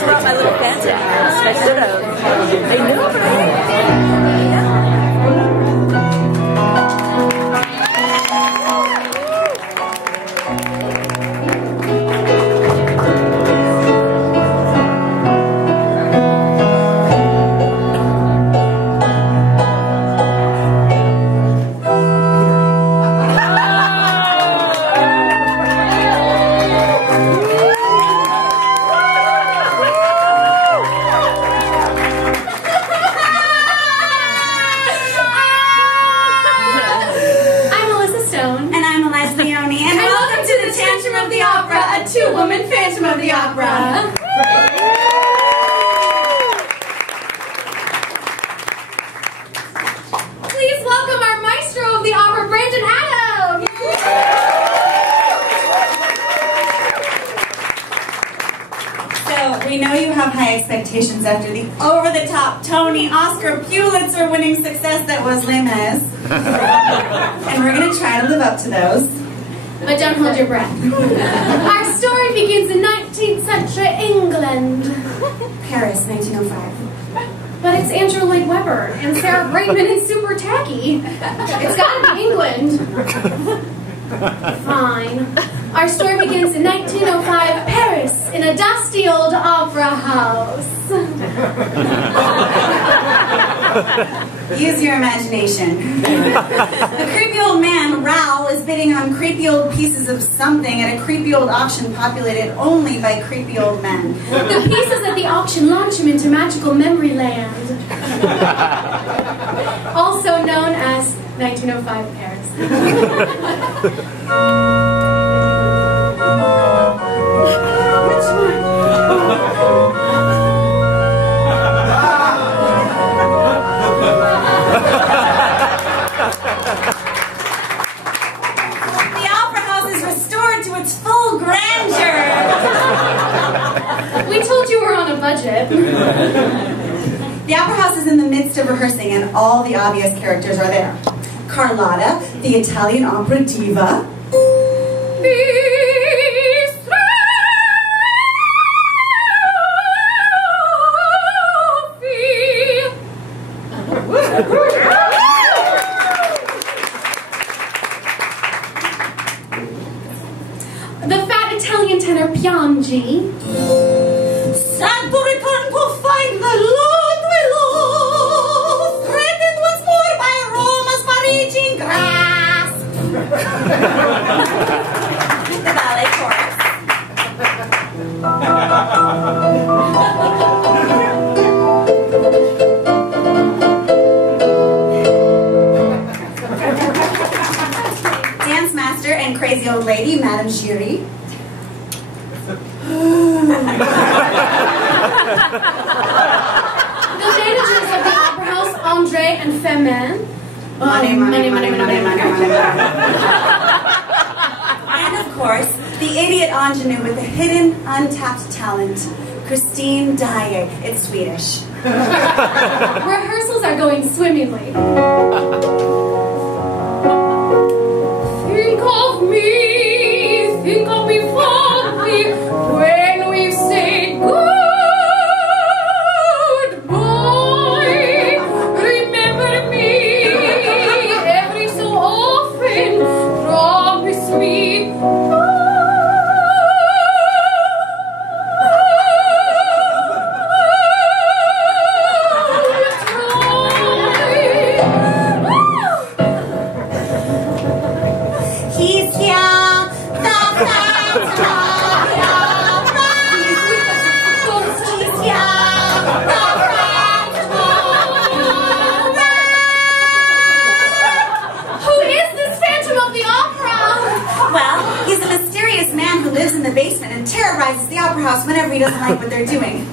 almost brought my little phantom ears. I should have. They knew. Two-woman Phantom of the Opera. Please welcome our maestro of the opera, Brandon Adams. So, we know you have high expectations after the over-the-top Tony, Oscar, Pulitzer-winning success that was Les Mehz. And we're going to try to live up to those. But don't hold your breath. Our story begins in 19th century England. Paris, 1905. But it's Andrew Lloyd Webber and Sarah Brightman and Super Tacky. It's gotta be England. Fine. Our story begins in 1905 Paris, in a dusty old opera house. Use your imagination. A creepy old man, Raoul, is bidding on creepy old pieces of something at a creepy old auction populated only by creepy old men. The pieces at the auction launch him into magical memory land. Also known as 1905 Paris. We told you we're on a budget. The opera house is in the midst of rehearsing and all the obvious characters are there. Carlotta, the Italian opera diva. The fat Italian tenor Piangi. Sad to return to find the Lord we love, threatened once more by Roma's far-reaching grasp. The ballet chorus. Dance master and crazy old lady, Madame Giry. The managers of the opera house, Andre and Femin. Money. And of course, the idiot ingenue with the hidden, untapped talent, Christine Dyer. It's Swedish. Rehearsals are going swimmingly. Think of me fondly when we say goodbye. Remember me every so often. Promise me. He's here. In the basement and terrorizes the opera house whenever he doesn't like what they're doing.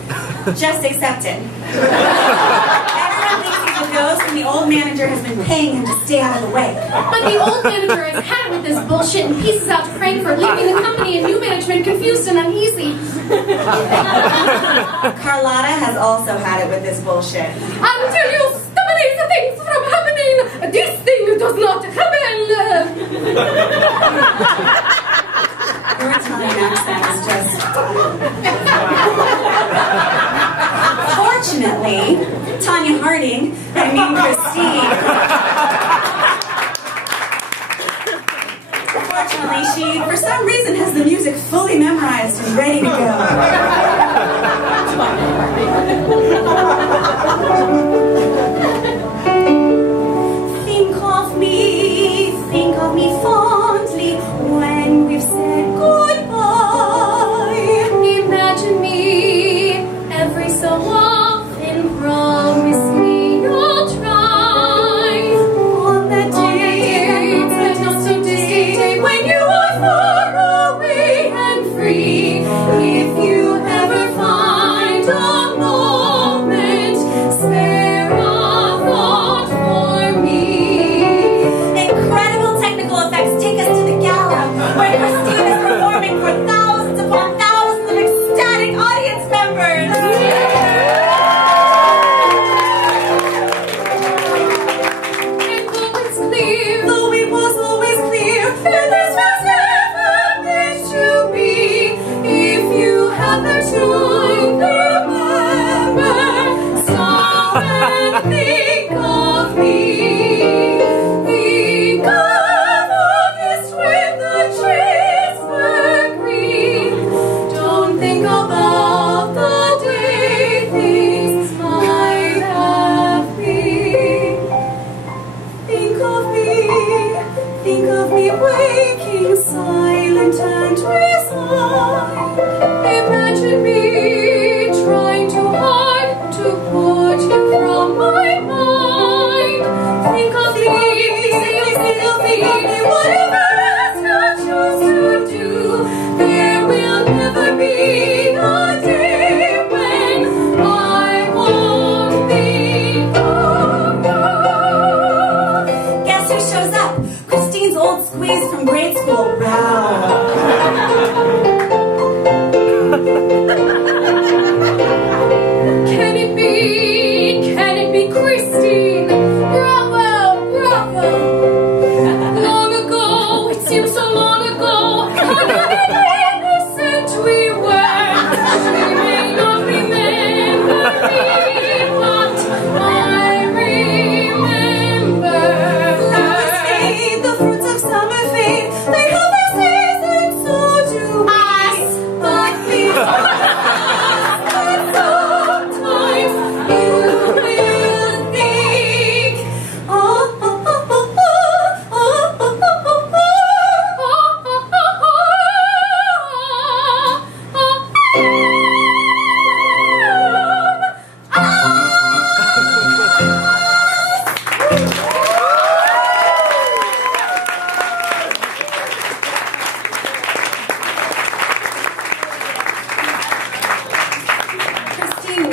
Just accept it. Everyone thinks he's a ghost and the old manager has been paying him to stay out of the way. But the old manager has had it with this bullshit and pieces out to Frankfurt, leaving the company and new management confused and uneasy. Carlotta has also had it with this bullshit. Until you stop these things from happening, this thing does not happen. Your Italian accent is just...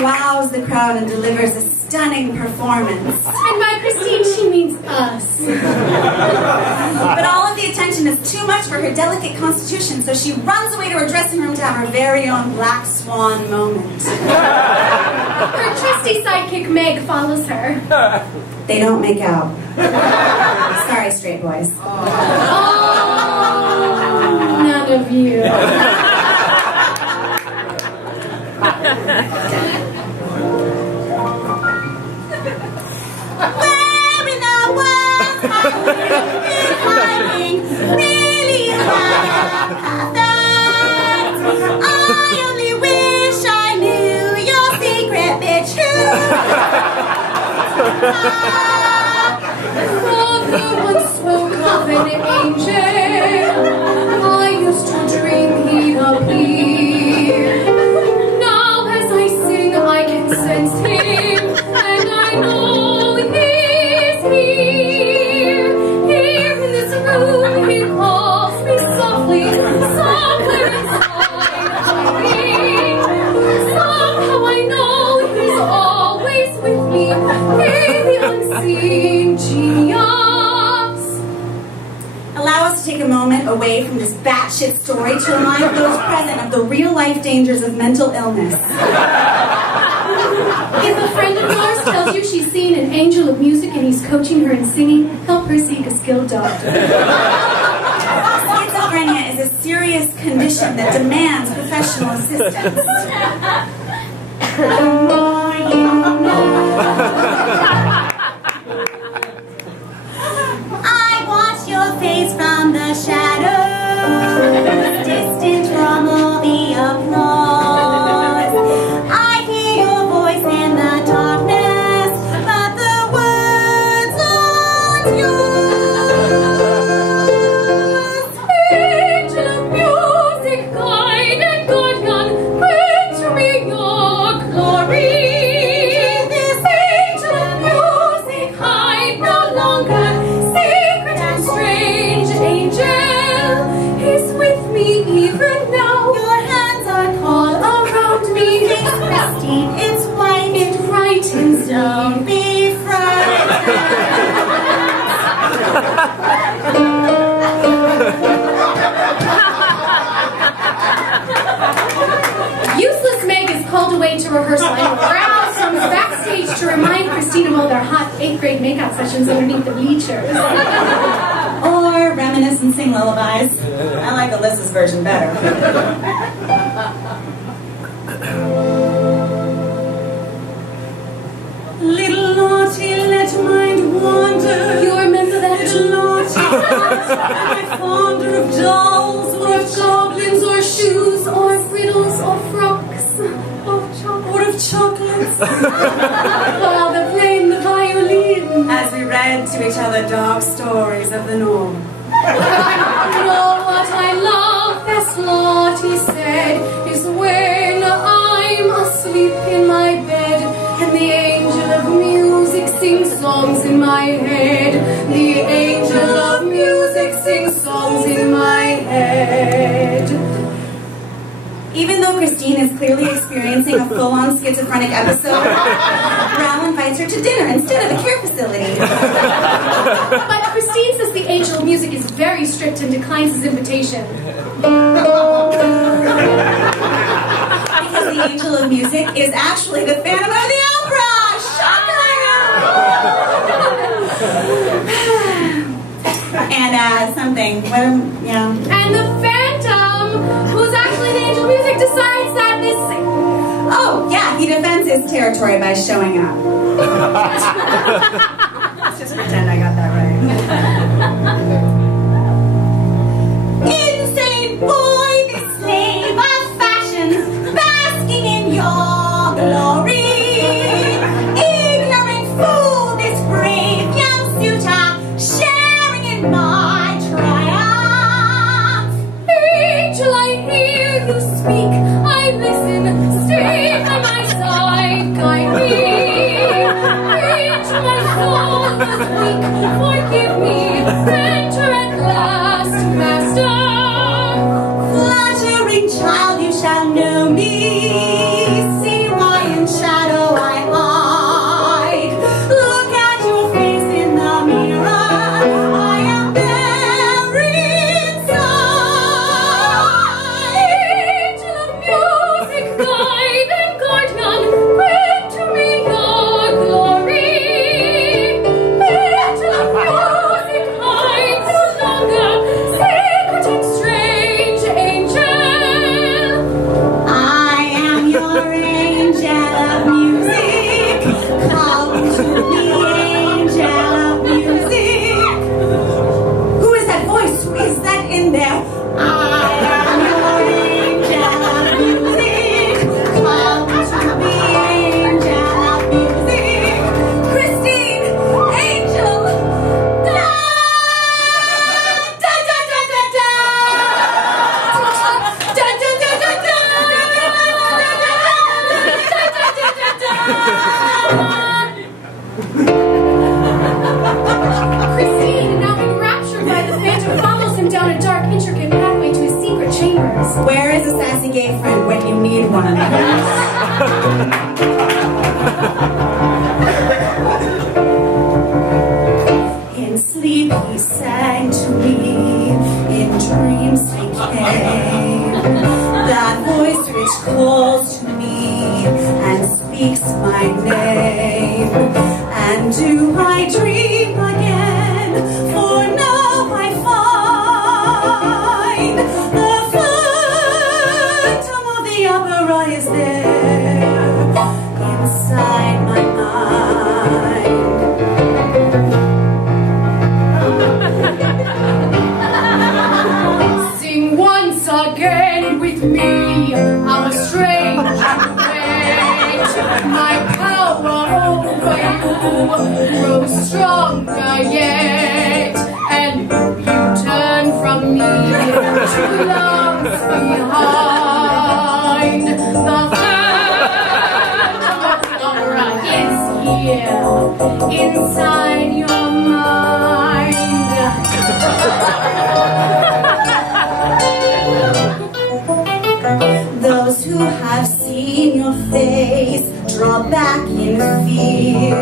wows the crowd and delivers a stunning performance. And by Christine, she means us. But all of the attention is too much for her delicate constitution, so she runs away to her dressing room to have her very own black swan moment. Her trusty sidekick Meg follows her. They don't make out. Sorry, straight boys. Oh, none of you. Where in the world have you been hiding? Really perfect. I only wish I knew your secret, bitch. Father once spoke of an angel. I used to dream he'd appear. Now as I sing, I can sense him, and I know he's here. Here in this room, he calls me softly, somewhere inside my being. Somehow I know he's always with me. The unseen genius. Allow us to take a moment away from this batshit story to remind those present of the real-life dangers of mental illness. If a friend of yours tells you she's seen an angel of music and he's coaching her in singing, help her seek a skilled doctor. Schizophrenia is a serious condition that demands professional assistance. The more you know. Face from the shadows, distant from all the applause. I hear your voice in the darkness, but the words aren't yours. Angel of music, guide and guardian, bring to me your glory. This angel of music, hide no longer. Even now, your hands are all around me. It's Christine, it's white, it frightens me. Don't be frightened. Useless Meg is called called away to rehearsal and growled songs backstage to remind Christine of all their hot 8th grade makeup sessions underneath the bleachers. Or reminisce and sing lullabies. I like Alyssa's version better. Little naughty, let mind wander. You remember that? Little naughty, am I fonder of dolls, Or of goblins, or shoes, or riddles, or frocks, or of chocolates? while the flame, the violin. As we read to each other dark stories of the Norm. No, what I love best, Lottie said, is when I'm asleep in my bed and the angel of music sings songs in my head. The angel of music sings songs in my head. Even though Christine is clearly experiencing a full-on schizophrenic episode, Ralph invites her to dinner instead of a care facility. But Christine says the angel of music is very strict and declines his invitation. Because the angel of music is actually the Phantom of the Opera! Shocker! And something, And the Phantom, who's actually the angel of music, decides that this... Oh, yeah, he defends his territory by showing up. Let's just pretend I got that right. Insane boy, this slave of fashion, basking in your glory. Ignorant fool, this brave young suitor, sharing in my triumph. Angel, I hear you speak, I listen, stay by my side, guide me. Angel, my soul was weak, forgive me, enter at last, master. Fluttering child, you shall know me. See why in shadow I hide. Look at your face in the mirror. I am there inside. Angel of music, guide and guardian, bring to me your glory. Angel of music, hide no longer, secret and strange angel. I am your angel of music. Come to me, angel of music. Who is that voice? Who is that in there? I am your angel of music. Come to me, angel of music. Christine, angel. Da da da da da da. Da da da da da. Christine, now enraptured by the Phantom, follows him down a dark, intricate pathway to his secret chambers. Where is a sassy gay friend when you need one? In sleep he sang to me, in dreams he came. That voice which calls to me and speaks my name. And do I dream again? For now I find the Phantom of the Opera is there inside my mind. Sing once again with me our strange duet. My power over you grows stronger yet, and you turn from me to love's behind. The Phantom of the Opera is here inside your mind. Those who have seen your face draw back in fear.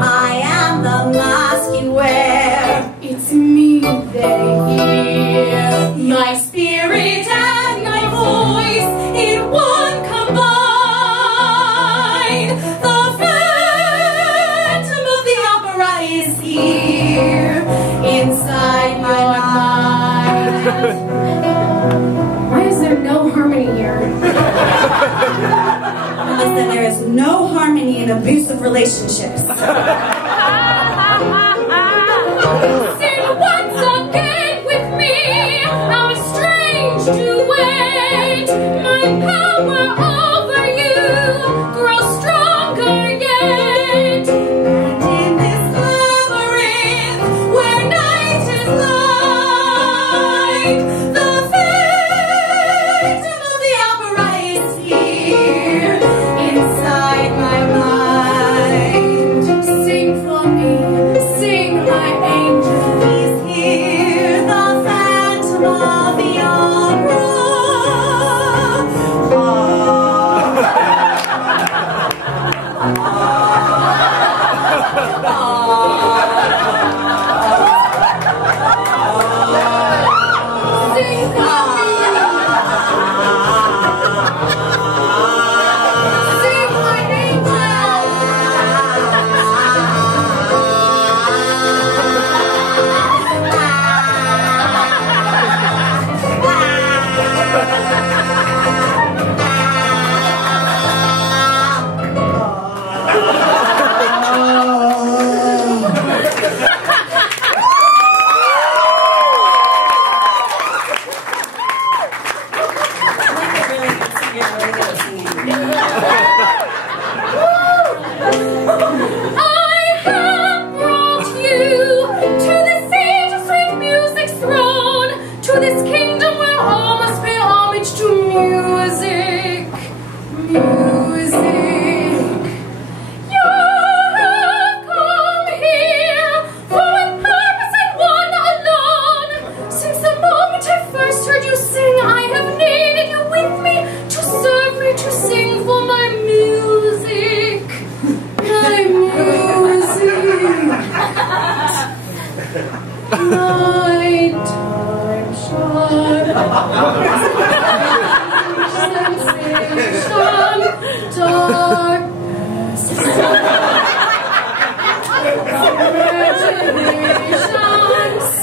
I am the mask you wear. It's me they hear. My spirit and my voice in one combine. no harmony in abusive relationships. Sing once again with me our strange duet. My power over you grows stronger yet. And in this labyrinth where night is light, the phantom of the opera is here inside my mind. Sing for me, sing my angel. He's here, the phantom of the opera. Sing for me, sing my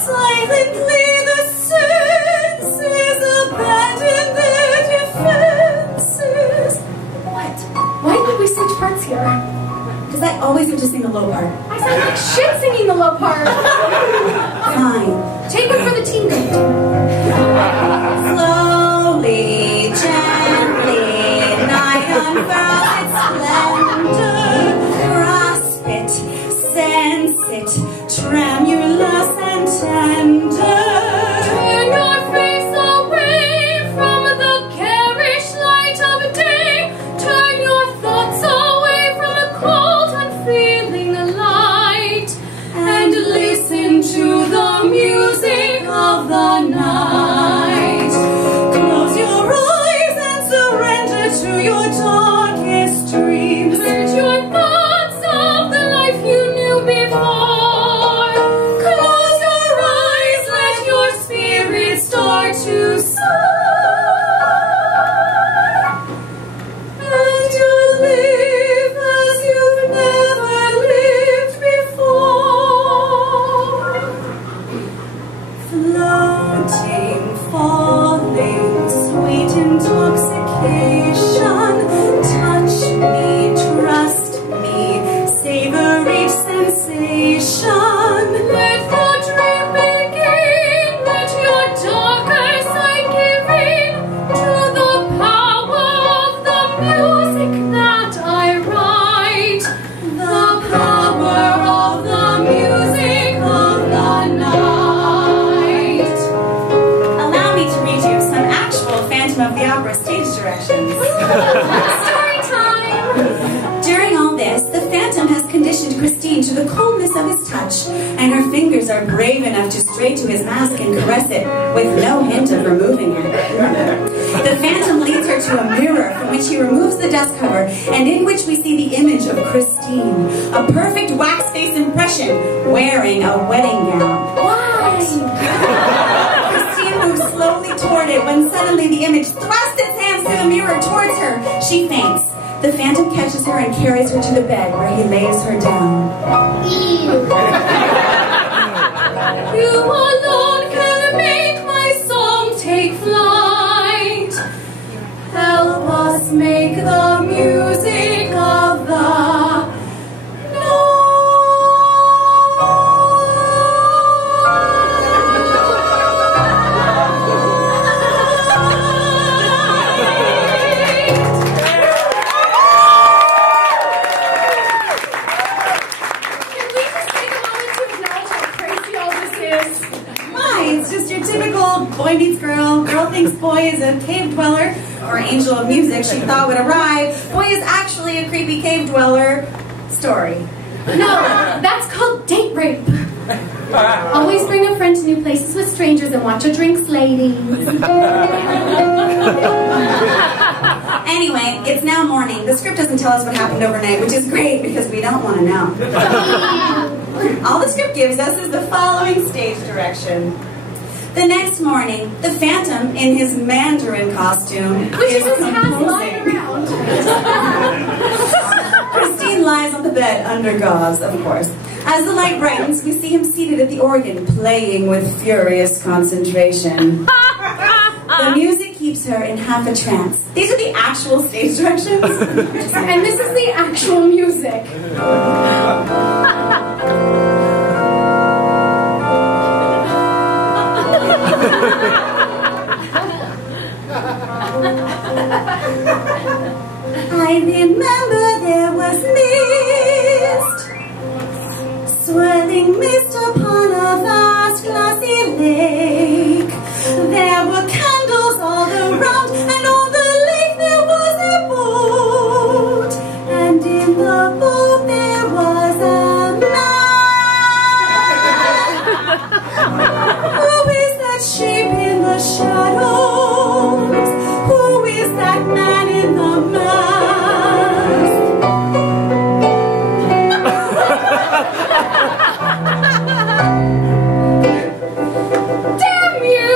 Silently the senses abandon their defenses. What? Why did we switch parts here? Because I always have to sing the low part. I sound like shit singing the low part. Fine. Take it for the team goat. Slowly, gently, night unfurls its splendor. Grasp it, sense it, tremulous and tender. Turn your face away from the garish light of day. Turn your thoughts away from the cold, unfeeling light. And listen to the music of the night. Close your eyes and surrender to your darkest dreams. Purge your thoughts of the life you knew before. Close your eyes, let your spirit start to soar. And you'll live as you've never lived before. Floating, falling, sweet intoxication. Touch me, trust me, savor each sensation. Let the dream begin, let your darker side give in to the power of the music that I write. The power of the music of the night. Allow me to read you some actual Phantom of the Opera stage directions. Story time! During all this, the Phantom has conditioned Christine to the coolness of his touch, and her fingers are brave enough to stray to his mask and caress it with no hint of removing it. The Phantom leads her to a mirror from which he removes the dust cover, and in which we see the image of Christine, a perfect wax face impression, wearing a wedding gown. Why? Christine moves slowly toward it when suddenly the image thrusts its hands through the mirror towards her. She faints. The Phantom catches her and carries her to the bed where he lays her down. You alone can make my song take flight. Help us make the music of angel of music she thought would arrive, boy is actually a creepy cave dweller story. No, that's called date rape. Always bring a friend to new places with strangers and watch your drinks, ladies. Anyway, it's now morning. The script doesn't tell us what happened overnight, which is great because we don't want to know. All the script gives us is the following stage direction. The next morning, the Phantom, in his Mandarin costume, is composing. Christine lies on the bed under gauze, of course. As the light brightens, we see him seated at the organ, playing with furious concentration. The music keeps her in half a trance. These are the actual stage directions. And this is the actual music. I remember there was mist, swirling mist upon a vast glassy lake. There were candles all around, and on the lake there was a boat, and in the boat there was a man. Who is that shape in the shadows? Who is that man in the mask? Damn you!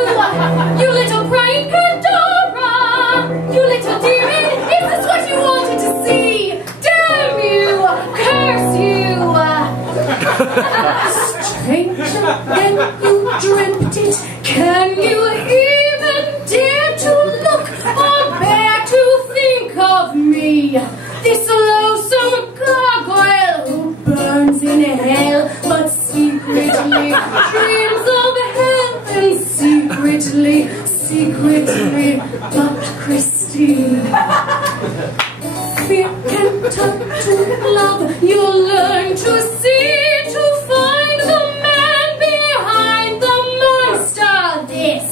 You little crying Pandora! You little demon! Is this what you wanted to see? Damn you! Curse you! Stranger than you dreamt it. Can you even dare to look or bear to think of me? This loathsome gargoyle who burns in hell, but secretly dreams of heaven. Secretly, but Christine. Fear can turn to love. You'll learn to see, to find the man behind the monster. This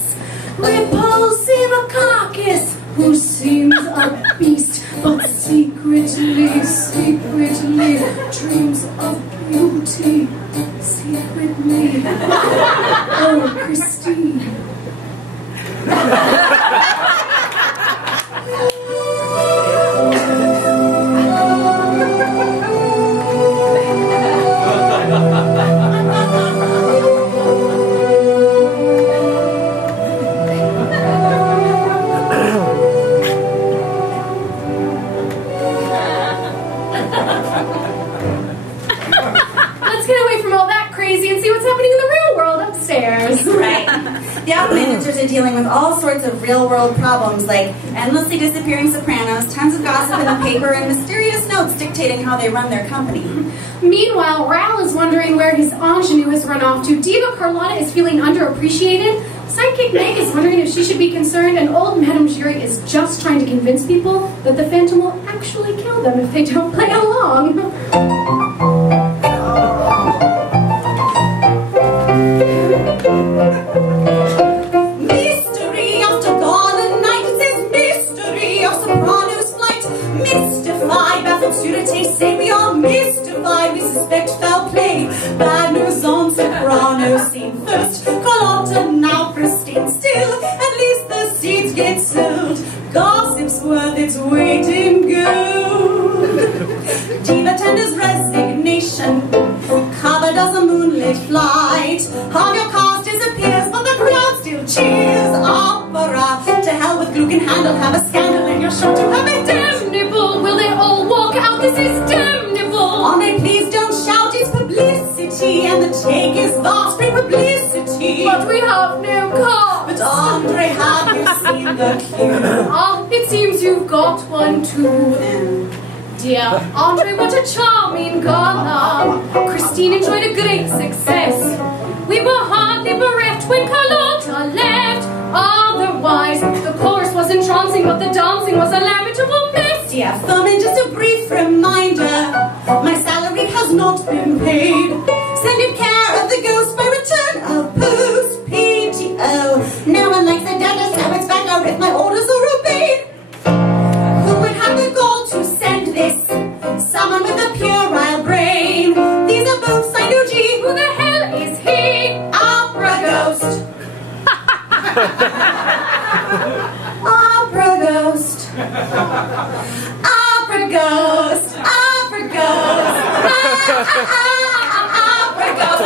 repulsive carcass who seems a beast, but secretly dreams of beauty. Secretly. Oh, Christine. Let's get away from all that crazy and see what's happening in the real world upstairs. Right. The out managers are dealing with all sorts of real-world problems, like endlessly disappearing sopranos, tons of gossip in the paper, and mysterious notes dictating how they run their company. Meanwhile, Ral is wondering where his ingenue has run off to. Diva Carlotta is feeling underappreciated. Sidekick Meg is wondering if she should be concerned, and old Madame Giry is just trying to convince people that the Phantom will actually kill them if they don't play along. Mystery after golden night, it says mystery of soprano's flight. Mystified, baffled students say we are mystified, we suspect foul play. Bad news on soprano scene first, Carlotta now pristine still, at least the seeds get sold. Gossip's worth its weight in gold. Diva tenders resignation, Kava does a moonlit flight. Half your cast disappears, but the crowd still cheers. Opera, to hell with Gluck and Handel, have a scandal and you're sure to have it. Damnable, will they all walk out? This is damnable. Oh, nay, please don't shout, it's publicity, and the take is vast, free publicity. But we have no car. But Andre, have you seen the cue? Ah, it seems you've got one too. Dear Andre, what a charming gala. Christine enjoyed a great success. We were hardly bereft when Carlotta left. Otherwise, the chorus was entrancing, but the dancing was a lamentable mess. Dear Furman, just a brief reminder, my salary has not been paid. Send in care of the ghost by return of post PTO. No one likes a dentist, so expect no if my orders are obeyed. Opera ghost. Opera ghost. Opera ghost. Opera ghost.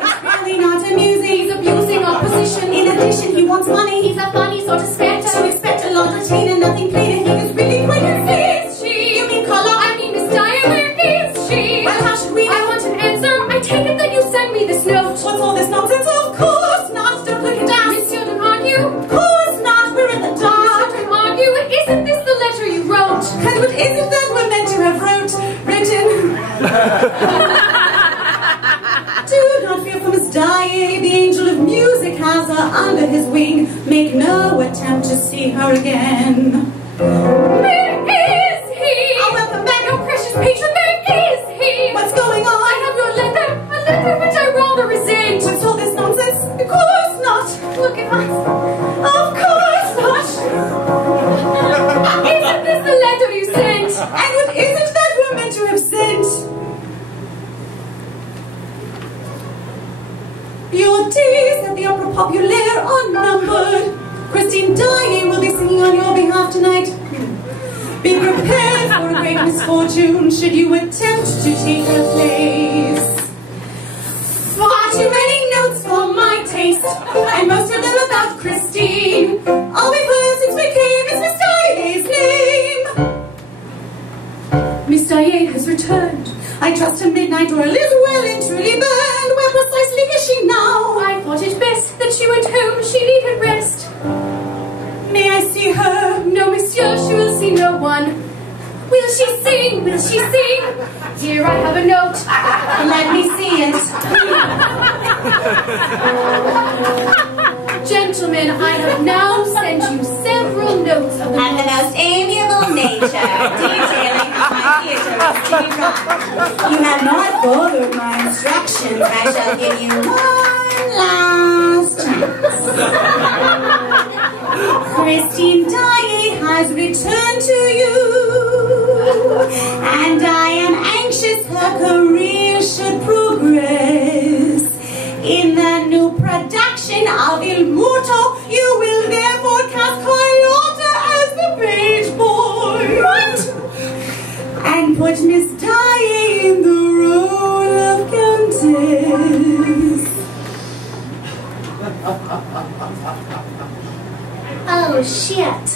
It's really not amusing. He's abusing opposition. In addition, he wants money. He's a funny sort of spectre. To expect a lot retained and nothing played. He is really quite confused. You mean color? I mean Miss Dyer. Where is she? Well, how should we? I want an answer. I take it that you send me this note. What's all this nonsense? Of course not. Don't look it down. Monsieur, don't argue. Of course not. We're in the dark. Don't argue. Isn't this the letter you wrote? And what is it that we're meant to have written? Do not fear for Miss Dyer. The angel of music has her under his wing. Make no attempt to see her again. Where is he? Oh, welcome back, oh precious patron. Where is he? What's going on? I have your letter. A letter which I rather resent. What's all this nonsense? Of course not. Look at us. Of course not. Isn't this the letter you sent? And what is it that we're meant to have sent? Your days at the Opera Populaire are numbered. Christine Dyer will be singing on your behalf tonight. Be prepared for a great misfortune should you attempt to take her place. Far too many notes for my taste, and most of them about Christine. All we've heard since we came is Miss Dyer's name. Miss Dyer has returned. I trust her midnight oil is well and truly burned. Where precisely is she now? I thought it best that she went home. She needed rest. May I see her? No, monsieur, she will see no one. Will she sing? Will she sing? Here, I have a note. Let me see it. Gentlemen, I have now sent you several notes of the most amiable nature, detailing how my theatre is to be run. You have not followed my instructions. I shall give you one last chance. Christine Dyer has returned to you, and I am anxious her career should progress. In the new production of Il Muto, you will therefore cast Carlotta as the page boy. What? And put Miss Dyer in the role of Countess. Oh, shit.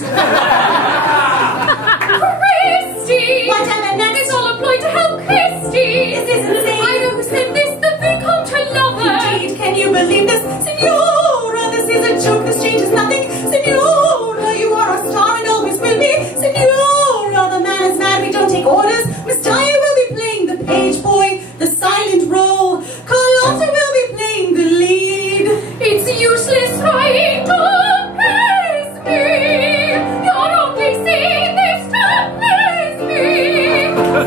Christy! What an announcement! It's all employed to help Christy! This is insane! I know who sent this, the Vicomte, her lover! Indeed, can you believe this? Signora, this is a joke, this changes nothing! Signora, you are a star and always will be! Signora, the man is mad, we don't take orders! Miss Dyer will be playing the page boy, the silent role. Carlotta will be playing the lead. It's useless trying to please me! You're only seeing this to please me!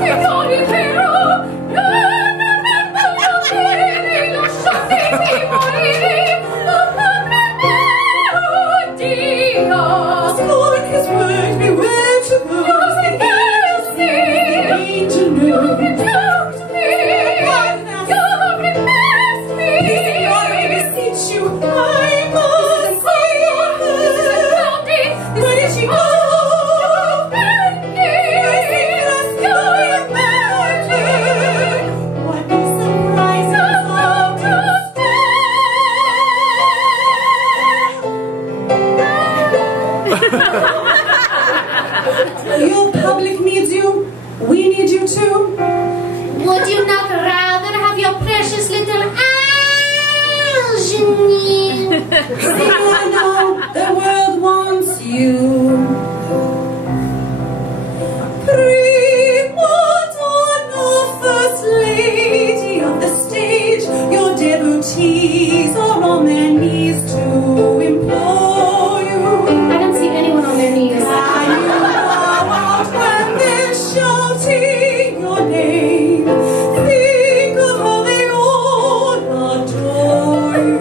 Signori Pero, no, lasciate morire! Spoil his word, beware to go. The ingenues. Your public needs you. We need you too. Would you not rather have your precious little Algenie? No, the world wants you. Prima donna, first lady of the stage, your devotees are on their knees to implore you. I don't see anyone on their knees. When they're shouting your name, think of how they all adore you.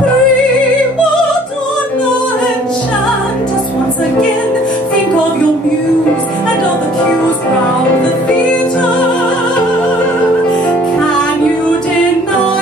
Prima donna, enchant us once again. Think of your muse and of the cues round the theater. Can you deny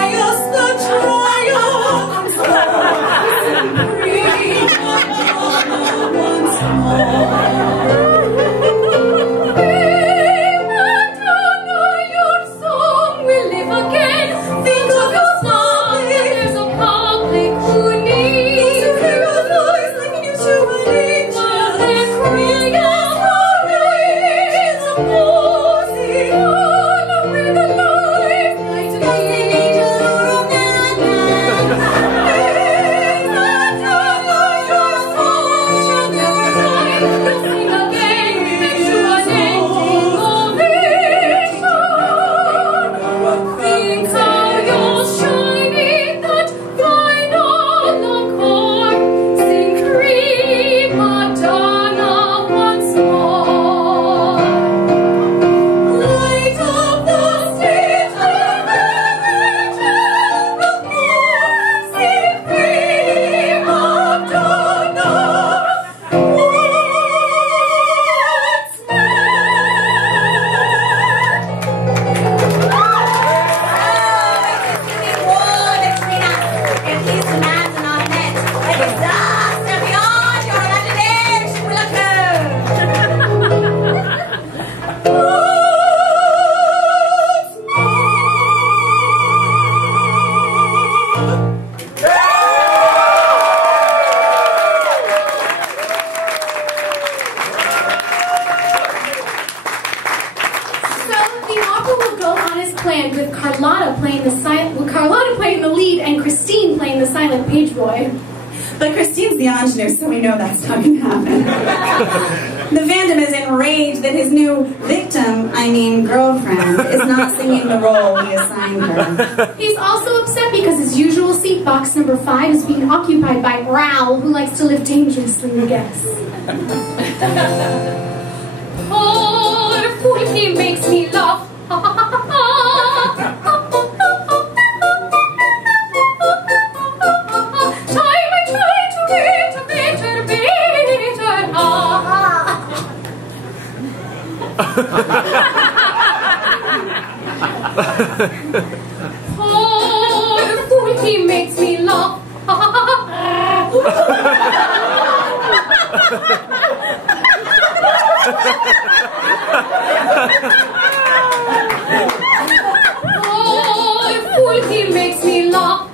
Carlotta playing the lead and Christine playing the silent page boy. But Christine's the ingenue, so we know that's not going to happen. The Phantom is enraged that his new victim, girlfriend, is not singing the role we assigned her. He's also upset because his usual seat, box number 5, is being occupied by Raoul, who likes to live dangerously, we guess. Poor fool, he makes me laugh. Poor fool, he makes me laugh. Poor fool, he makes me laugh.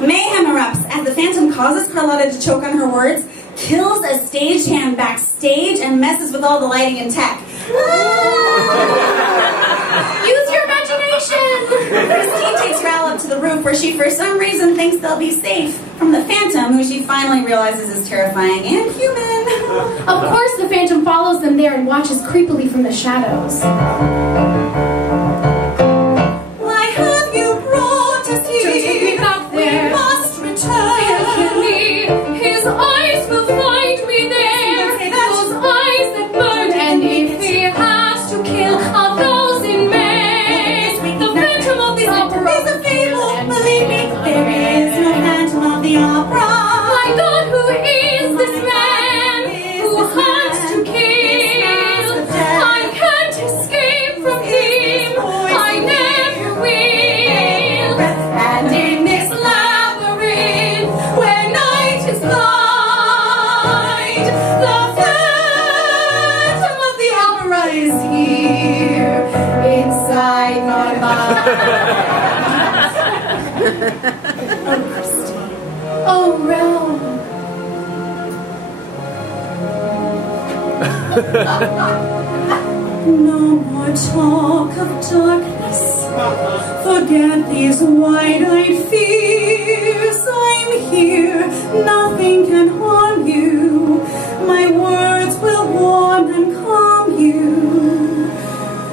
Mayhem erupts as the Phantom causes Carlotta to choke on her words, kills a stagehand backstage, and messes with all the lighting and tech. Use your imagination! Christine takes Raoul up to the roof where she for some reason thinks they'll be safe from the Phantom, who she finally realizes is terrifying and human. Of course the Phantom follows them there and watches creepily from the shadows. Why have you brought us here? Don't take me back there. We must return. He'll kill me. His eyes will find me there. Those eyes that burn. And if he has to kill 1,000 men, the Phantom of the Opera is a fable. Believe me, there is no Phantom of the Opera. My God, who is this man who hunts to kill? I can't escape from him. I never will. And in this labyrinth where night is blind, the Phantom of the Opera is here inside my mind. Oh, Christine. Oh, Raoul. No more talk of darkness. Forget these wide-eyed fears. I'm here. Nothing can harm you. My words will warm and calm you.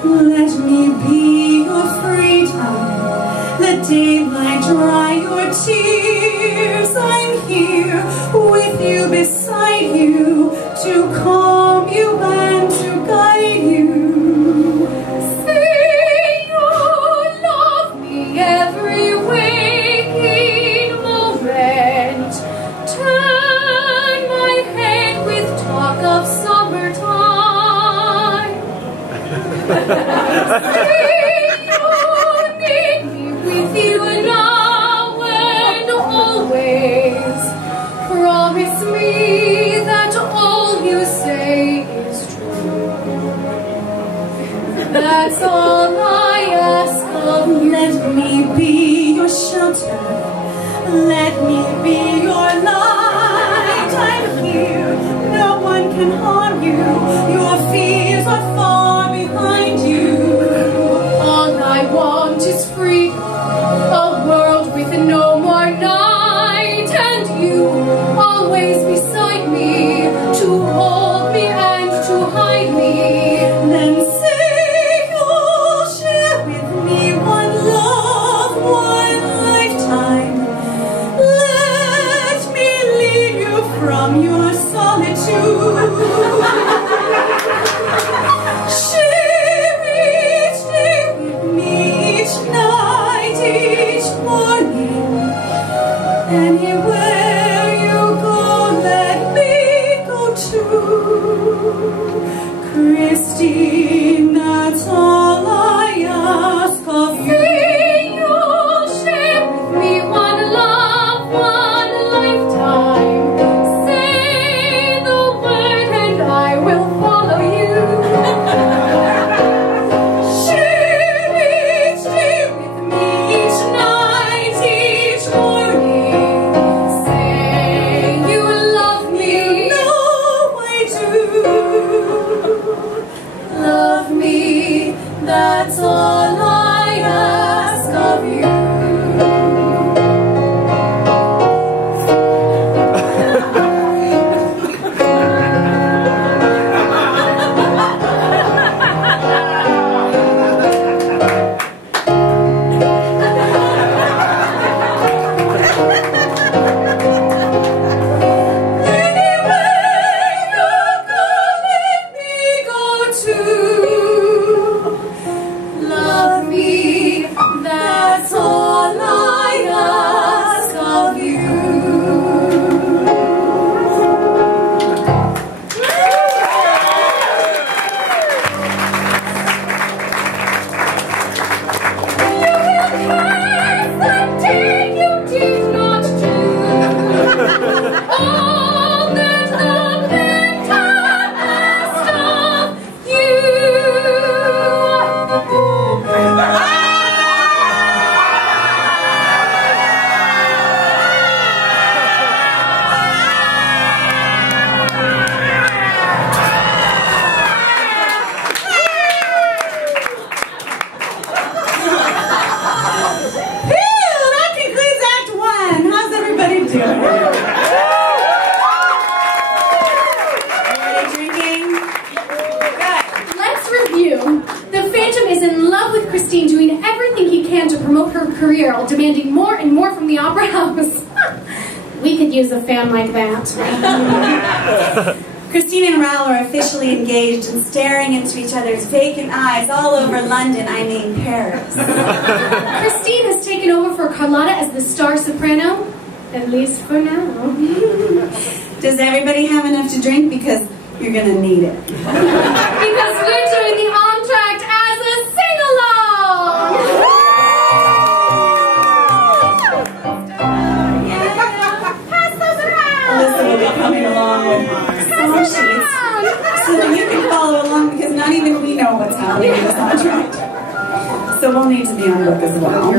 Let me be your freedom. Let daylight dry your tears. I'm here with you, beside you, to calm you and to guide you. Say you love me every waking moment. Turn my head with talk of summertime. Say you need me with that's all I ask of you. Let me be your shelter. Let me be your light. I'm here. No one can harm you. Your fears are far behind you. All I want is freedom, a world with no more night, and you always beside me, to hold me and to hide me. Then say you'll share with me one love, one lifetime. Let me lead you from your solitude. Share each day with me, each night, each morning. Anywhere you go, let me go too. Christine, that's all I ask of you. You'll share with me one love, one lifetime. Say the word and I will follow you. Share each day with me, each night, each morning. Say you love me. You know I do. Love me, that's all I ask of you. Love me, that's all I ask of you. You will curse the deed you did not do. All that the men have asked of you. Phew, that concludes Act 1. How's everybody doing? Everybody drinking? Good. Let's review. The Phantom is in love with Christine, doing everything he can to promote her career, while demanding more and more from the opera house. We could use a fan like that. Christine and Raoul are officially engaged and staring into each other's vacant eyes all over London, I mean Paris. Christine has taken over for Carlotta as the star soprano, at least for now. Does everybody have enough to drink? Because you're gonna need it. Because we're doing the entr'acte as a sing-along! Pass those around! Alyssa will be coming along with song sheets so that you can follow along, because not even we know what's happening in this contract. So we'll need to be on book as well.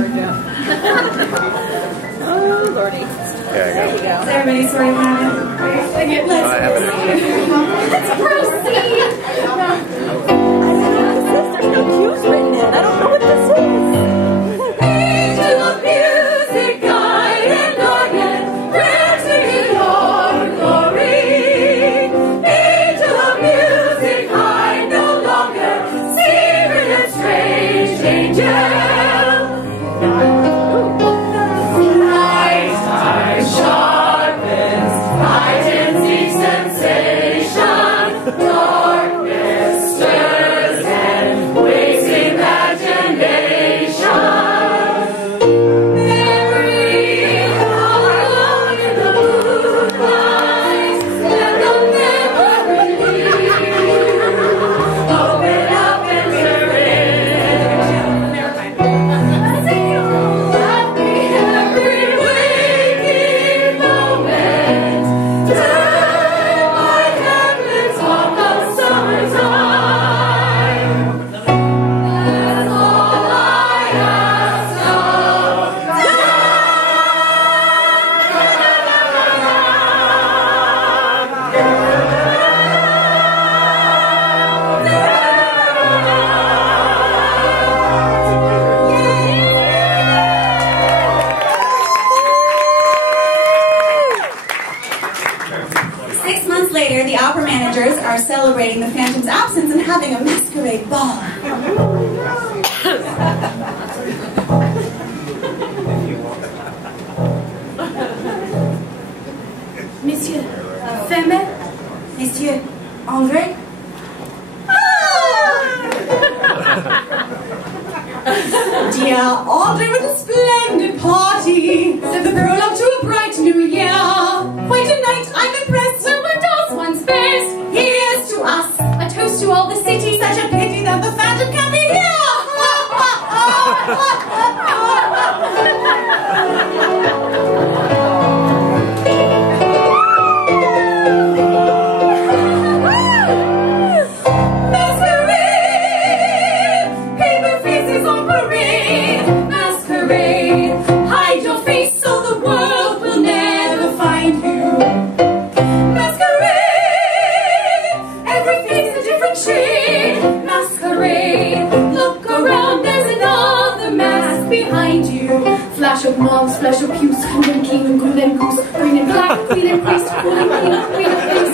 Oh, Lordy. There you go. Does everybody sort of have it? Let's Proceed! There's no cues written in. I don't know what this is. Angel of music, guide and organ, granting in your glory. Angel of music, hide no longer, secret and strange angel. Night time sharpens, hide and seek sensation, darkness stirs and wakes imagination. Memory alone in the moonlight, let the memory open up and sing at me every waking moment. Turn my heavens on the summertime. are celebrating the Phantom's absence and having a masquerade ball. Monsieur, Femme? Monsieur, Andre? Dear Andre with a splendid party, said the girl up to a bright new year. Quite a night, I'm impressed. Well, what does one's best? Here's to us, A toast to all the city. such a pity that the Phantom can't be here. Masquerade, paper faces on parade. Masquerade, hide your face so the world will never find you. Masquerade, every face a different shade. Masquerade, look around, there's another mask behind you. Flash of mobs, flash of puce, cool and king, cool and goose, green and black, queen and priest, cool and king, queen and priest.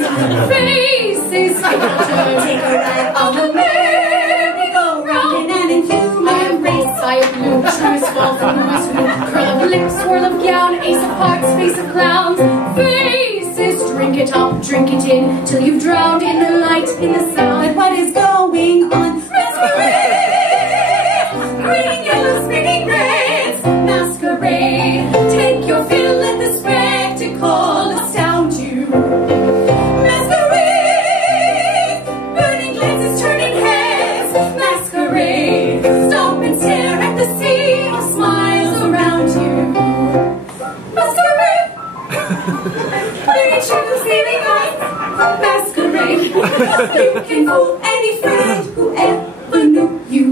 Faces filter, Take a ride on the merry-go-round in an inhuman embrace. by a blue, truest fall from the west wind, curl of lips, swirl of gown, ace of hearts, face of clowns. Faces, drink it up, drink it in, till you've drowned in the light, in the sound. But what is going on? Masquerade, green, yellow, spinning reds. Masquerade, take your fill, let the spectacle astound you. Masquerade, burning glances, turning heads. Masquerade, stop and stare at the sea of smiles around you. Masquerade, burning truth, saving eyes. Masquerade, you can fool any friend who ever knew you.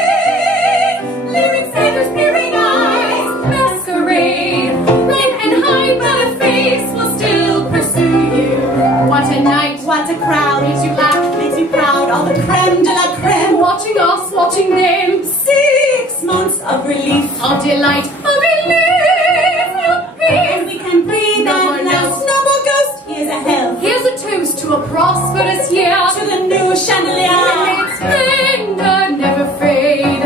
Masquerade, lyrics, singers, peering eyes. Masquerade, run and hide, but a face will still pursue you. What a night, What a crowd, makes you laugh, makes you proud. All the creme de la creme. watching us, watching them, 6 months of relief. of delight, of relief, of peace. And we can breathe No and more laugh. ghost. No more ghost, here's a hell. Here's a toast to a prosperous year. To the new chandelier. May its splendor never fade.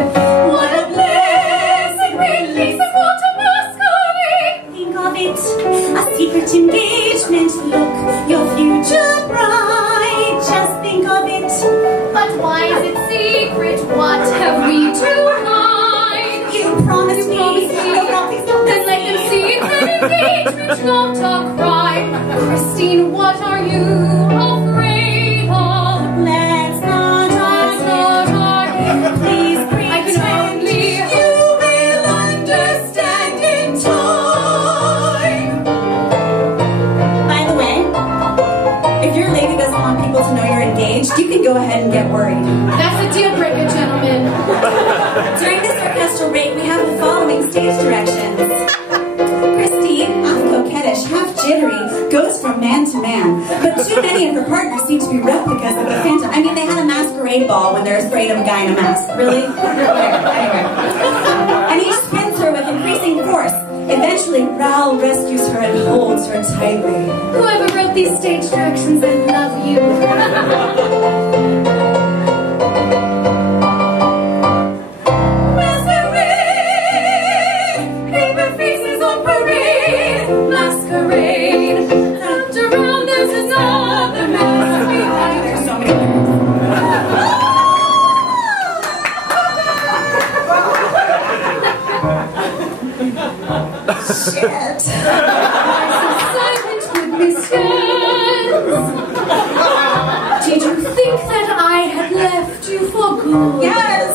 What a blessed Release and what a masquerade. Think of it, a secret engagement. Look, your future bride. Just think of it. But why is it secret? What have we to hide? You promised me. promised me. No, no, please don't Then let them see it's an engagement, not a crime. Christine, what are you afraid of? Let's not Let's argue. not argue. Please I can pretend only you will understand in time. By the way, if your lady doesn't want people to know you're engaged, you can go ahead and get worried. That's a deal breaker, gentlemen. During this orchestral break, we have the following stage directions. Christine, half coquettish, half jittery, goes from man to man. But too many of her partners seem to be replicas of the Phantom. I mean, they had a masquerade ball when they're afraid of a guy in a mask. Really? Anyway. And each spins her with increasing force. Eventually, Raoul rescues her and holds her tightly. Whoever wrote these stage directions, I love you. Masquerade, paper faces on parade. Masquerade, wrapped around there's another mask behind. There's so many. Shit. Silent with messieurs. Did you think that I had left you for good? Yes.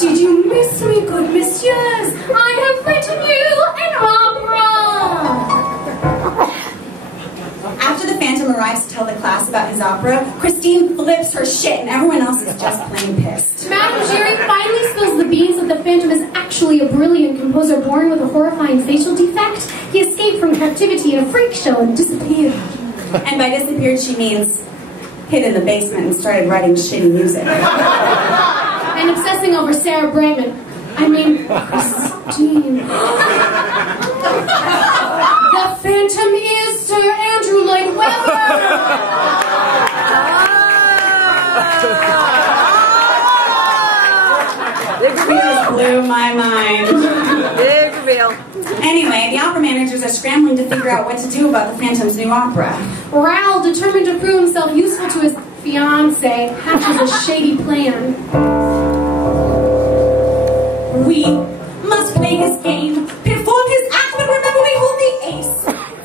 Did you miss me, good messieurs? I have written you an opera. After the Phantom arrives to tell the class about his opera, Christine flips her shit and everyone else is just plain pissed. Madame Giry finally spills the beans that the Phantom is actually a brilliant composer born with a horrifying facial defect. He escaped from captivity in a freak show and disappeared. And by disappeared, she means hid in the basement and started writing shitty music. And obsessing over Sarah Brightman. I mean, Christine. The Phantom phantom is Sir Andrew Lloyd Webber. This blew my mind. Big reveal. Anyway, the opera managers are scrambling to figure out what to do about the Phantom's new opera. Raoul, determined to prove himself useful to his fiancée, hatches a shady plan. We must play his game, perform his act, but remember we hold the ace.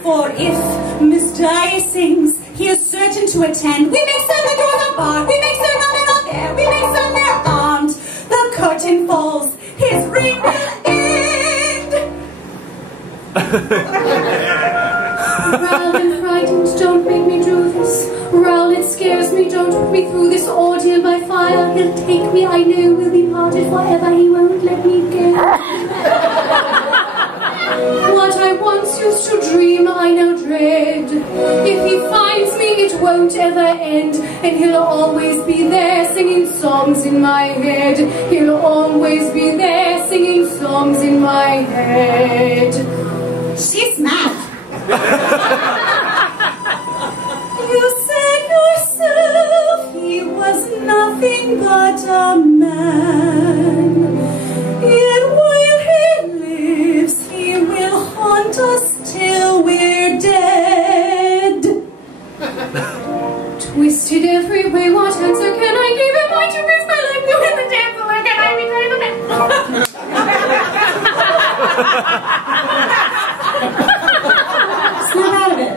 For if Miss Dyer sings, he is certain to attend. We make certain the doors are barred, we make certain that they're not there, we make certain they're armed. The curtain falls, his reign will end. Raoul, I'm frightened, don't make me do this. Raoul, it scares me, don't put me through this ordeal by fire. He'll take me, I know we'll be parted forever, he won't let me go. What I once used to dream, I now dread. If he finds me, it won't ever end. And he'll always be there singing songs in my head. He'll always be there singing songs in my head. She's mad. You said yourself he was nothing but a man. Yet while he lives, he will haunt us till we're dead. Twisted every way, what answer can I give him? I to miss my life, you in the dance, where can I be kind of Snap out of it.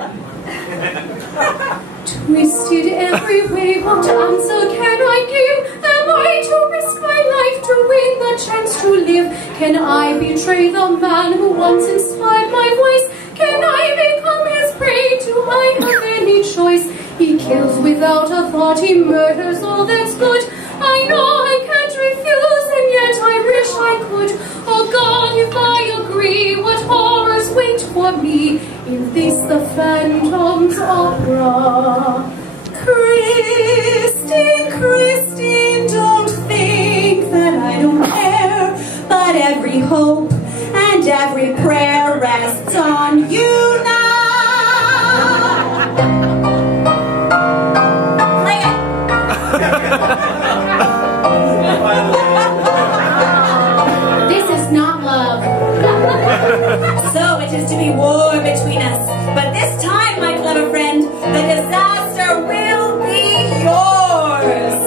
Twisted every way, what answer can I give? Am I to risk my life to win the chance to live? Can I betray the man who once inspired my voice? Can I become his prey? Do I have any choice? He kills without a thought, he murders all that's good. I know I can't refuse, and yet I wish I could. Oh God, if I agree, what horrors wait for me in this the Phantom's opera? Christine, Christine, don't think that I don't care, but every hope and every prayer rests on you now. Play it. This is not love. So it is to be war between us, but this time, my clever friend, the disaster will be yours.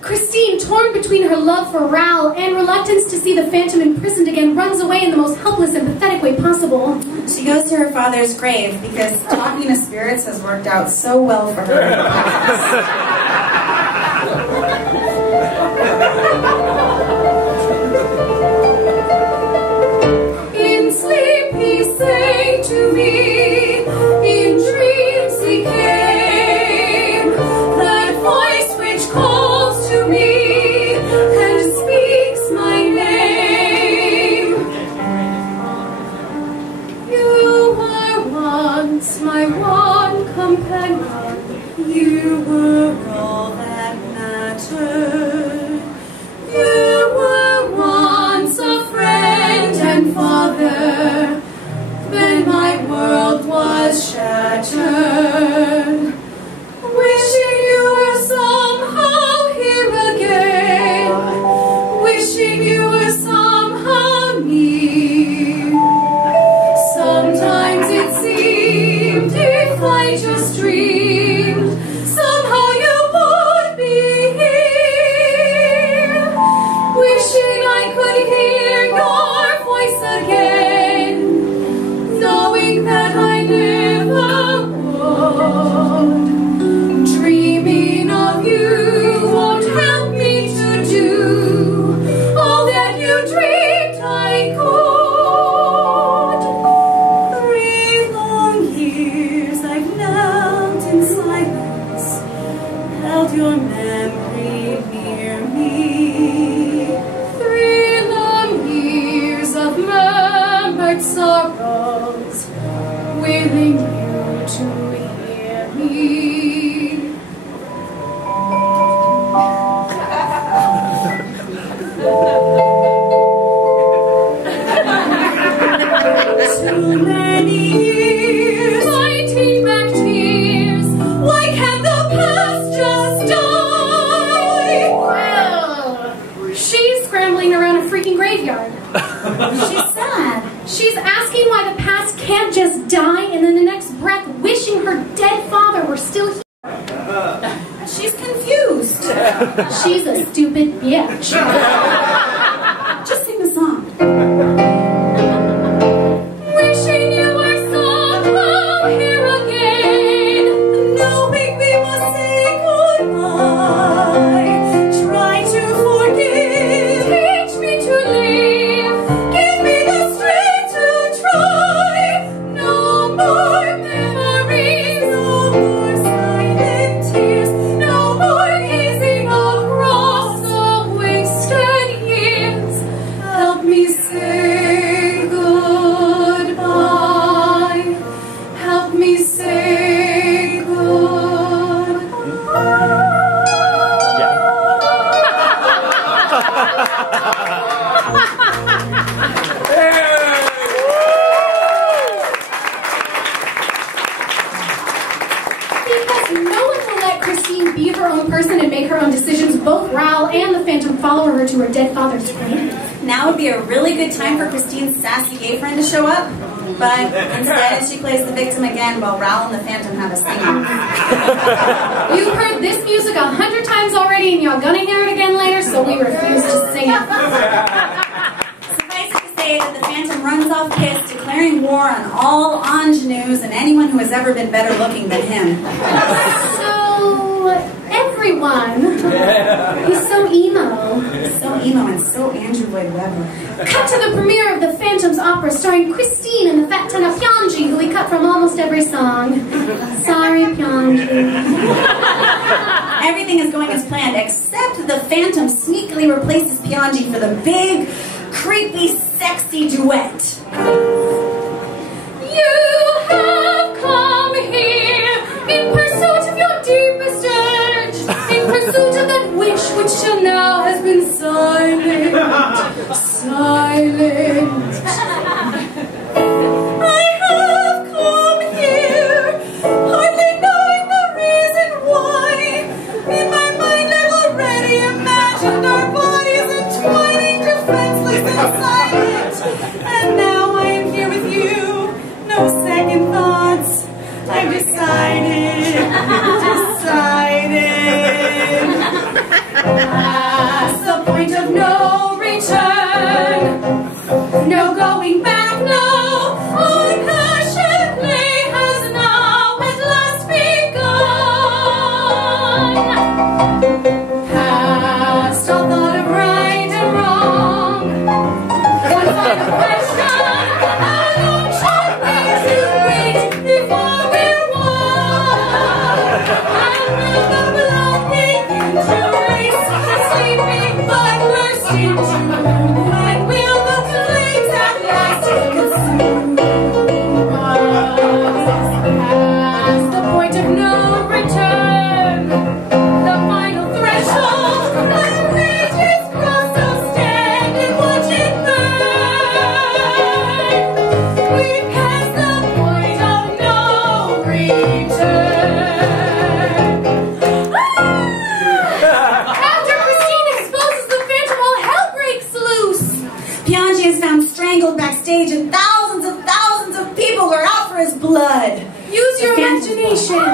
Christine, torn between her love for Raoul and reluctance to see the Phantom imprisoned again, runs away in the most helpless and pathetic way possible. She goes to her father's grave because talking to spirits has worked out so well for her in the past. In sleep he sang to me, in dreams he came, that voice which calls to me and speaks my name. You were once my one companion, you were all that mattered. You were once a friend and father, then my world was shattered. Wishing you were somehow here again, wishing you were somehow near. Sometimes it seemed if I just dreamed, somehow you would be here. Wishing I could hear your voice again, knowing that I never would. Dreaming of you won't help me to do all that you dreamed I could. 3 long years I've knelt in silence, held your memory near me. 3 long years of murmured sorrows, willing you to hear me. She's sad. She's asking why the past can't just die and then the next breath wishing her dead father were still here. She's confused. She's a stupid bitch. Just sing the song. Wishing you were somehow here again, knowing we must say goodbye. Try to forgive, teach me to live, give me the strength to try. No more memories, no more silent tears, no more gazing across the wasted years. Help me say goodbye. Help me say goodbye. Because no one will let Christine be her own person and make her own decisions, both Raoul and the Phantom follow her to her dead father's grave. Now would be a really good time for Christine's sassy gay friend to show up, but instead she plays the victim again while Raoul and the Phantom have a sing-off. You've heard this music 100 times already and you're gonna hear it again later, so we refuse to sing it. Suffice it to say that the Phantom runs off pissed, declaring war on all ingenues and anyone who has ever been better looking than him. So, everyone, he's so emo. So emo and so Andrew Lloyd Webber. Cut to the premiere of the Phantom's opera starring Christine and the fat tenor Pyonji, who we cut from almost every song. Sorry, Pyonji. Everything is going as planned, except the Phantom sneakily replaces Pyonji for the big, creepy, sexy duet. You have come here in pursuit of your deepest urge, in pursuit of that wish which till now has been silent. Silent. I have come here, hardly knowing the reason why. In my mind I've already imagined our bodies entwining, defenseless and silent. And now I am here with you, no second thoughts. I've decided, past the point of no return, no going back, no. Our passion play has now at last begun. Past all thought of right and wrong, one final question: how long shall we to wait before we're one? And will the blood begin to race, sleeping blood burst into moon? And will the flames at last consume us? Past the point of no return, the final threshold, the bridge is crossed, so stand and watch it burn. We pass the point of no return. After Christine exposes the Phantom, all hell breaks loose. Pyonji is found strangled backstage and thousands of people are out for his blood. Use your imagination. The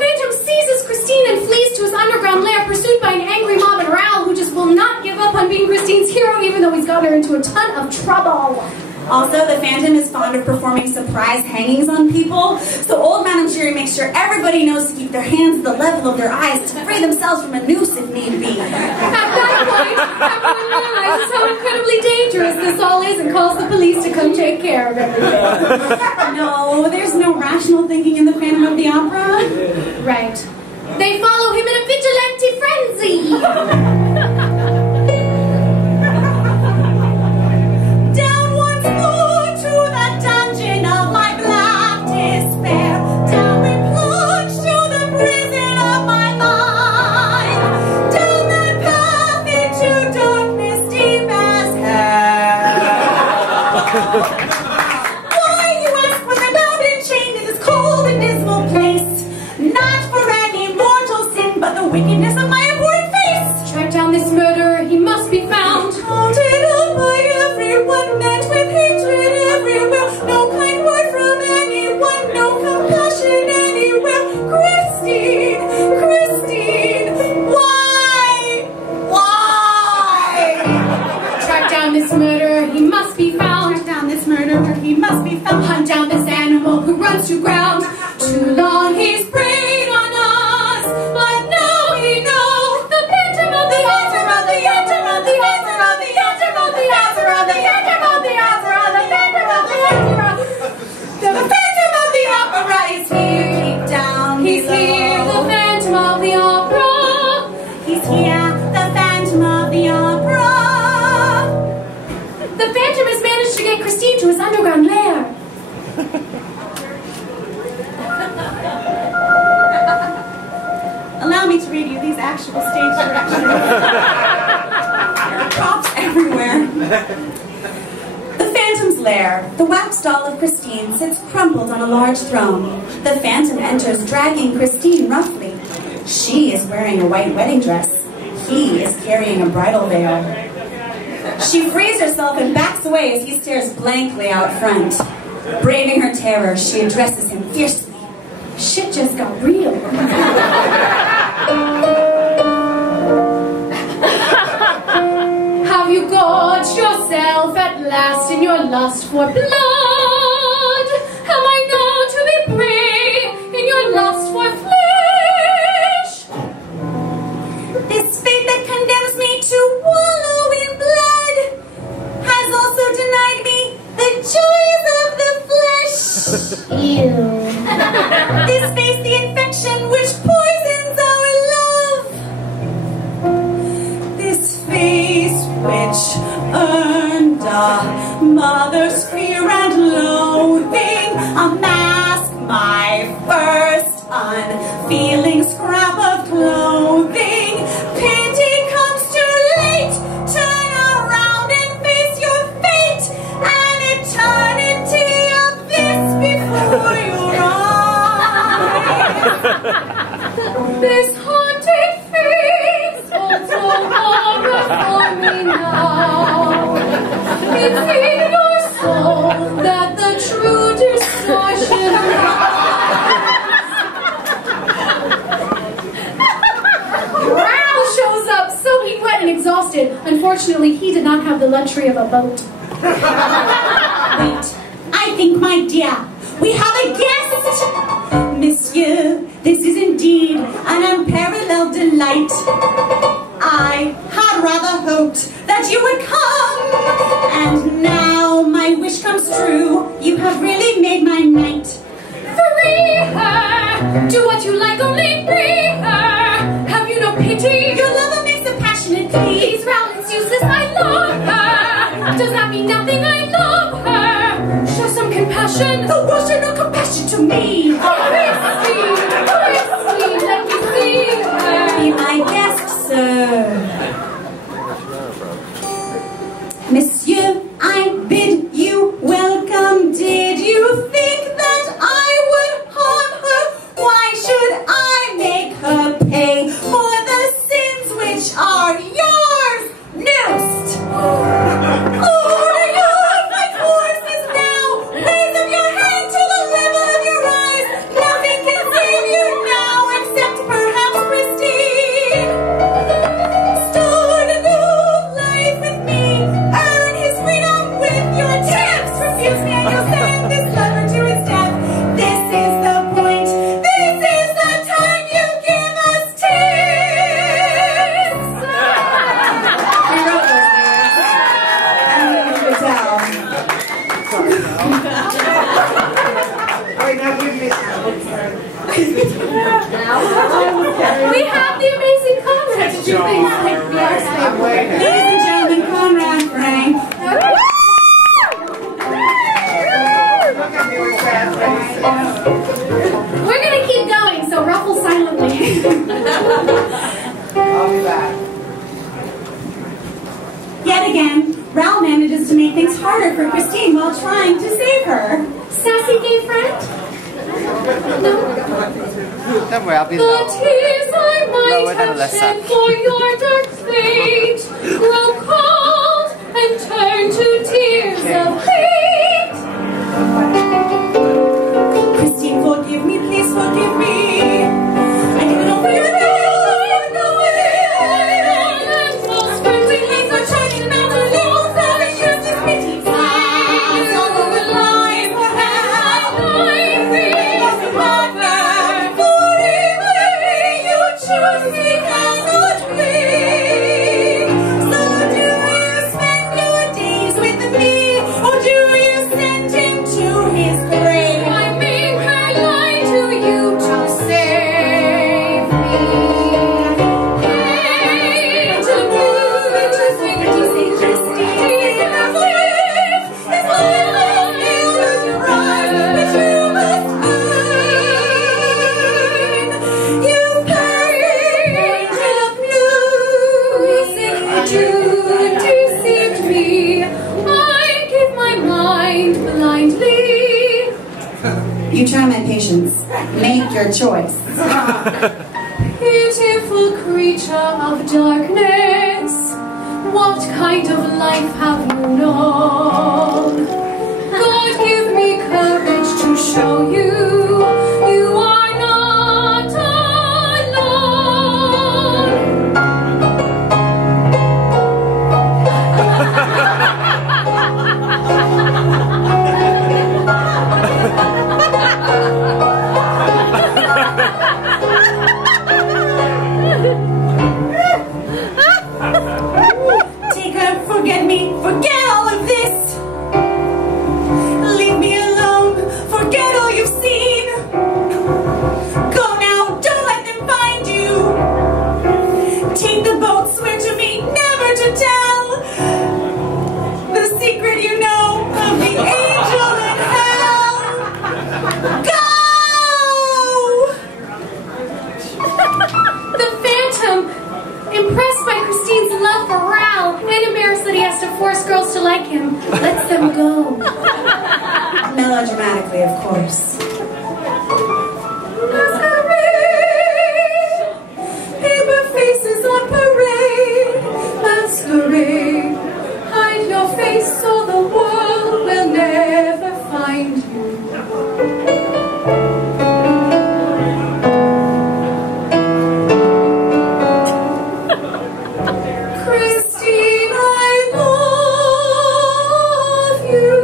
Phantom seizes Christine and flees to his underground lair, pursued by an angry mob and Raoul, who just will not give up on being Christine's hero, even though he's gotten her into a ton of trouble. Also, the Phantom is fond of performing surprise hangings on people, so old Madame Cheery makes sure everybody knows to keep their hands at the level of their eyes to free themselves from a noose if need be. At that point, everyone realizes how incredibly dangerous this all is and calls the police to come take care of everything. No, there's no rational thinking in the Phantom of the Opera. Right. They follow him in a vigilante frenzy. Down once more to the dungeon of my black despair. Down we plunge to the prison of my mind. Down that path into darkness deep as hell. Why, you ask, was I bound and chained in this cold and dismal place? Not for any mortal sin, but the wickedness of my abhorrent face. Track down this murderer, he must be found. must be found. Hunt down this animal who runs to ground. Too long he's preyed on us, but now we know the phantom of the altar of the altar of the altar of the altar of the altar of the altar of the altar of the phantom of the altar. The phantom of the opera is here. Deep down He's below. here, the phantom of the opera. He's here, the phantom of the opera. The phantom has managed to get Christine to his underground lair. Allow me to read you these actual stage directions. There are props everywhere. The Phantom's lair. The wax doll of Christine sits crumpled on a large throne. The Phantom enters, dragging Christine roughly. She is wearing a white wedding dress. He is carrying a bridal veil. She frees herself and backs away as he stares blankly out front. Braving her terror, she addresses him fiercely. Shit just got real. Have you gorged yourself at last in your lust for blood? Am I known to be prey in your lust for flesh? This fate that condemns me to wallow in blood has also denied me the joys of the flesh. Ew. This face the infection which poisons our love. This face which earned a mother's fear and loathing, a mask, my first unfeeling scrap of clothing. Pity comes too late. Turn around and face your fate. An eternity of this before your eyes. This haunted face holds no horror for me now. It's in your soul that the true distortion Ral shows up soaking wet and exhausted. Unfortunately, he did not have the luxury of a boat. Wait, I think, my dear, we have a guest. Monsieur, this is indeed an unparalleled delight. I had rather hoped that you would come, and now my wish comes true. You have really made my night. Free her! Do what you like, only free her! Have you no pity? Your lover makes a passionate plea. Please, Ral, it's useless, I love her! Does that mean nothing? I love her! Show some compassion! The world show no compassion to me. Christine, let me see her! Be my guest, sir. Monsieur, I bid you welcome. Did you think that I would harm her? Why should I make her pay for the sins which are yours? Noosed. Oh, your my forces now. Raise up your hand to the level of your eyes. Nothing can save you now except perhaps Christine. Start a new life with me. Earn his freedom with your tips. Refuse me and you'll send this lover to his death. This is the point. This is the time you give us tips. We wrote those lyrics. I don't know if you could tell. Alright, now give me We have the amazing Conrad to do things like the arts I'm waiting. Ladies and gentlemen, Conrad Frank. Look at me with sad faces. We're gonna keep going, so ruffle silently. I'll be back. Yet again, Ral manages to make things harder for Christine while trying to save her. Sassy gay friend? Don't worry, I'll be The low. tears I might Lower than have Alyssa. shed for your dark fate grow cold and turn to tears of hate. Christine, forgive me, please forgive me. I didn't know where you were. make your choice. Beautiful creature of darkness, what kind of life have you known? God give me courage to show you, you are not alone. Take a forget me, forget all of this. Leave me alone, forget all you've seen. Go now, don't let them find you. Take the boat, swear to me never to tell the secret you know of the angel in hell. Go! The Phantom, impressed by Christine's love for Raoul and embarrassed that he has to force girls to like him, lets them go. Melodramatically, of course. Masquerade, paper faces on parade. Masquerade, hide your face so the world will never find you. Christine, I love you.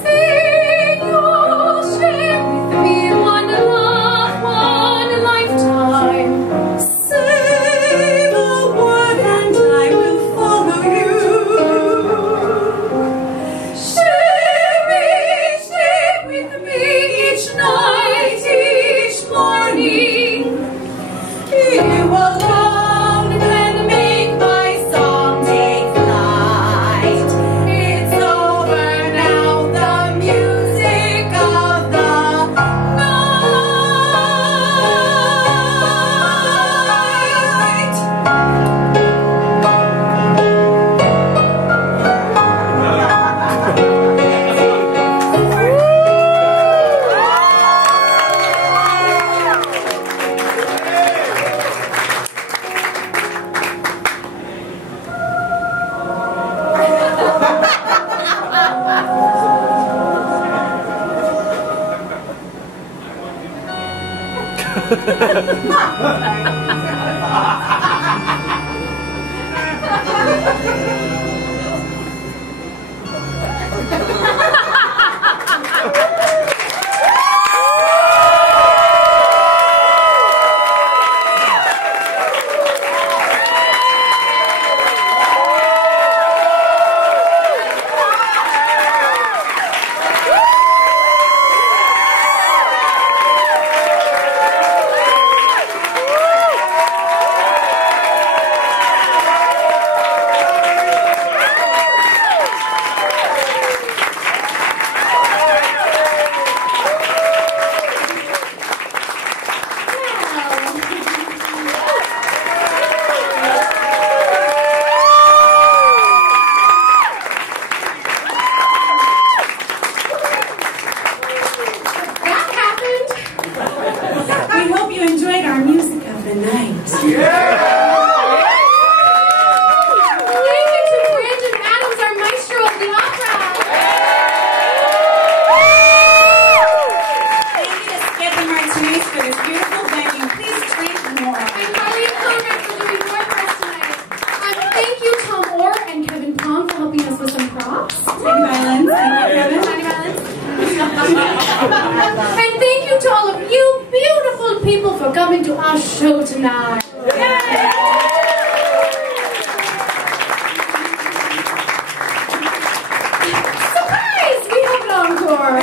Sing your share with me, one love, one lifetime. Say the word and I will follow you. Share with me each night, each morning. You alone can make my song take flight. It's over now, the music of the night. We hope you enjoyed our music of the night. Thank you to Brandon Adams, our maestro of the opera. Thank you to Skip and Martuni for this beautiful venue. Please drink more. And Maria Conrad for doing more for us tonight. And thank you, Tom Orr and Kevin Pong, for helping us with some props. Tiny violins. Thank you, Kevin. Tiny violins. And thank you to all of you beautiful people for coming to our show tonight. Surprise! We have an encore.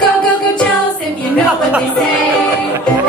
Go, go, go, Joseph, you know what they say.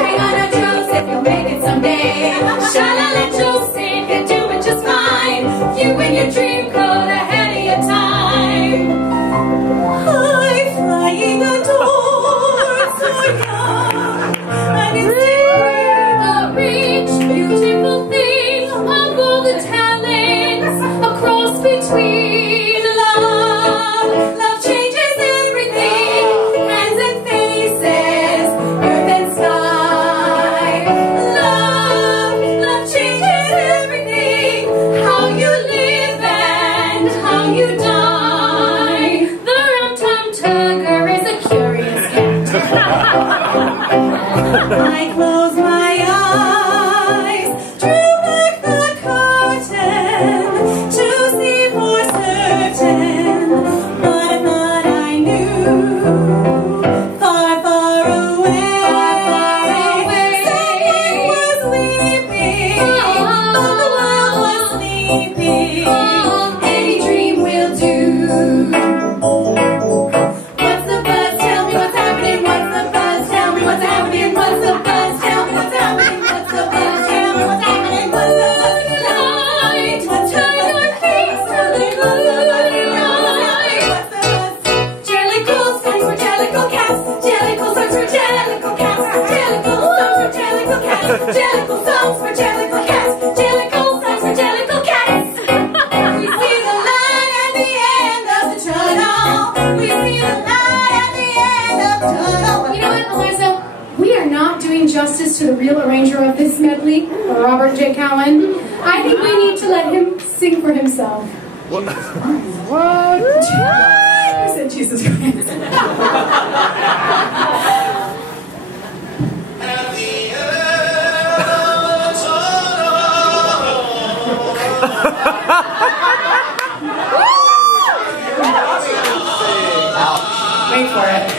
I close my eyes, drew back the curtain to see for certain what I thought I knew. Far, far away, someone was weeping, but the world was sleeping. Any dream will do. What's the buzz? Tell me what's happening. What's the buzz? Tell me what's happening. What's the buzz? Tell me what's happening. What's the buzz? Tell me what's happening. What's the buzz? Tonight, what's turn our face to the moonlight. What's the buzz? Jellicle songs for jellicle cats. Jellicle songs for jellicle cats. Jellicle songs for jellicle cats. Jellicle songs for jellicle cats. Jellicle songs for jellicle cats. We see the light at the end of the tunnel. We see the light at the end of the tunnel. You know what, Eliza? We are not doing justice to the real arranger of this medley, Robert J. Cowan. I think we need to let him sing for himself. What? I said Jesus Christ. Wait for it.